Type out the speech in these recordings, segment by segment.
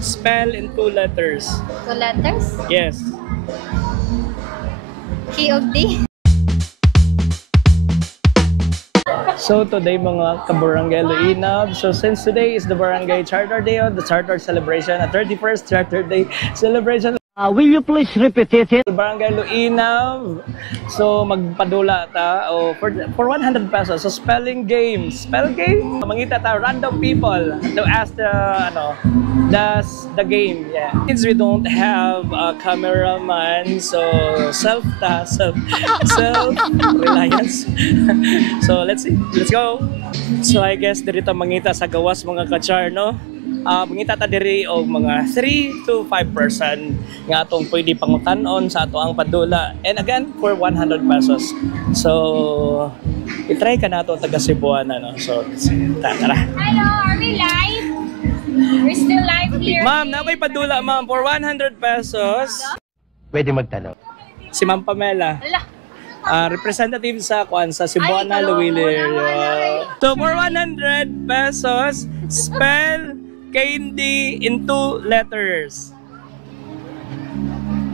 Spell in 2 letters. 2 letters? Yes. K of D? So today mga ka-Barangay Luinab, so since today is the Barangay Charter Day, the Charter Celebration, a 31st Charter Day celebration. Will you please repeat it? Barangay Luinab. So magpadula ta for 100 pesos. So spelling game. Spell game. Mangita ta random people to ask the game. Yeah. Since we don't have a cameraman, so self reliance. So let's see. Let's go. So I guess dirito mangita sa gawas mga ka-char, no? Mangita ta diri og mga 3 to 5% nga atong pwede pangutanon sa ato ang padula, and again for 100 pesos. So i-try ka nato taga Cebuana, no? So tara. Hello, are we live? We're still live here. Ma'am, nakoy padula ma'am for 100 pesos. Pwede magtanong. Si Ma'am Pamela. Representative sa Cebuana, Luwili. So for 100 pesos, spell candy in 2 letters.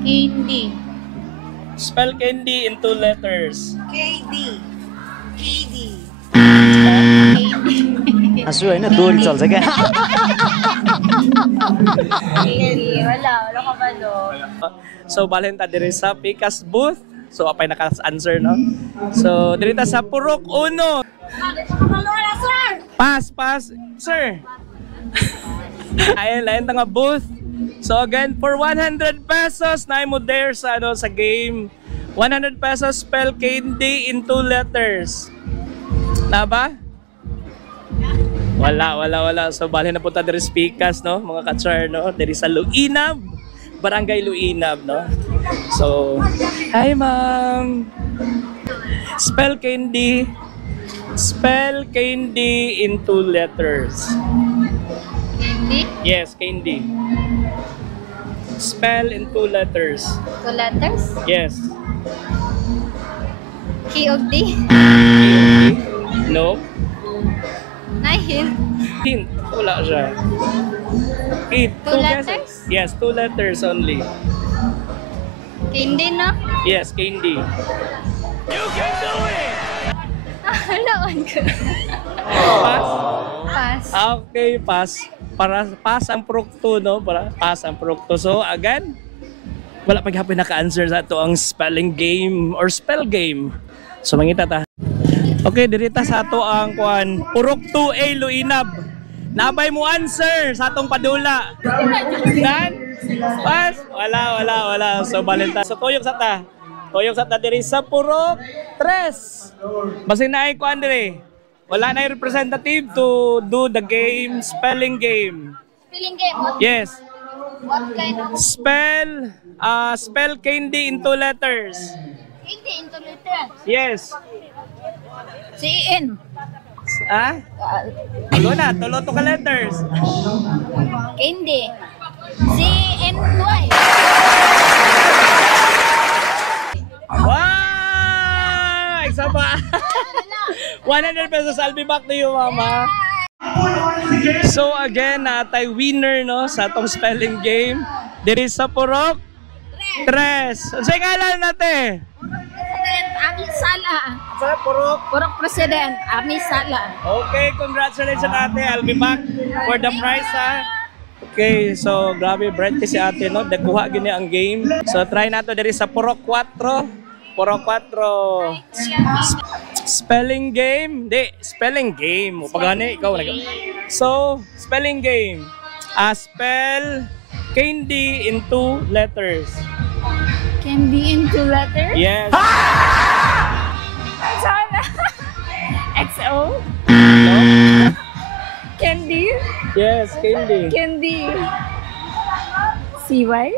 Candy. Spell candy in 2 letters. KD. KD. Asu होइन दोरी चल्छ क्या Candy. Wala ka ba do? So balhin ta diri sa Picas booth. So apay naka-answer, no? So diri ta sa Purok 1. Pass, sir. Ayun, lain nga booth. So again, for 100 pesos, na mo there sa game. 100 pesos, spell candy in 2 letters. Na ba? Wala. So bali na punta diri Picas, no? Mga ka-char, no? Diri sa Luinab, Barangay Luinab, no? So, hi ma'am. Spell candy in 2 letters. Candy? Yes, candy. Spell in 2 letters. 2 letters? Yes. K of D? No. Hint? Hint. Wala siya. Hint. 2 letters? Yes, 2 letters only. Candy, no? Yes, candy. You can do it! Halaan ko. Pass? Pass. Okay, pass. Para pass ang prokto, no? Para pass ang prokto. So, again, wala pa gapon naka-answer sa ito ang spelling game or spell game. So, mangita ta. Okay, dirita sa ato ang Purok 2A Luinab. Nabay mo answer sa atong padula. Dan? Pass? Wala. So, balita. So, tuyok sa ta diri sa Purok 3. Basin na ay kuan diri. Wala na yung representative to do the game, spelling game. Spelling game? Yes. What kind of? Spell candy in 2 letters. Candy in 2 letters? Yes. C-N. Tulo to ka letters. Candy. C-N-Y. Wow! Isa pa. 100 pesos. I'll be back to you, mama. So again, natay winner, no, sa atong spelling game. Diri sa Purok 3. Sa ngalan natin? President Ami Sala. Sa Purok President Ami Sala. Okay, congratulations ate. I'll be back for the prize, ha. Okay, so grabe bright kasi ate, no. Dakuha gini ang game. So try nato diri sa Purok 4. Purok 4. Spelling game. Spelling game. Pagani ikaw lagi. So, spelling game. Spell candy in 2 letters. Candy in 2 letters? Yes. Sana. XO? No? Candy? Yes, candy. Candy. CY?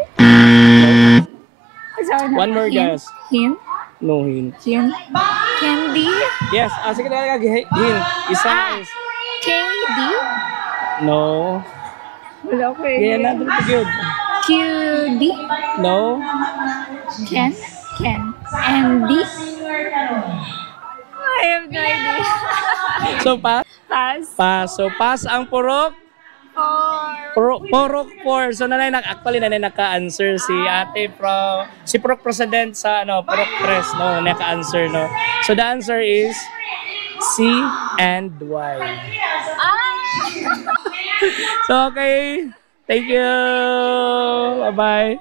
Sana. One more guess. Hint? No hint. Hint? Candy? Yes, sige na hint. Isa is KD? no. Wala ko eh. Yeah, another good. QD? No. Ken? And D? I have no idea. So pass. Pass. Pass. So pass ang Purok Purok 4. So actually nanay naka-answer si ate si Purok President sa Purok 3 no, naka-answer no. So the answer is C and Y. So okay. Thank you. Bye-bye.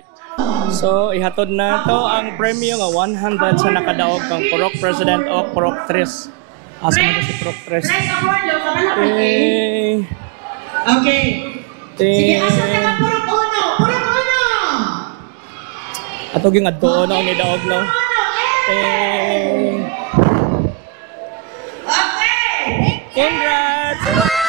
So ihatod na to ang premyo nga 100 sa nakadaog kang Purok President o Purok 3. Asa mo si Purok 3? Okay. Sige, asa ka na Purok 1? Purok 1! Ato ging adto na ni daog no. Okay! Congrats!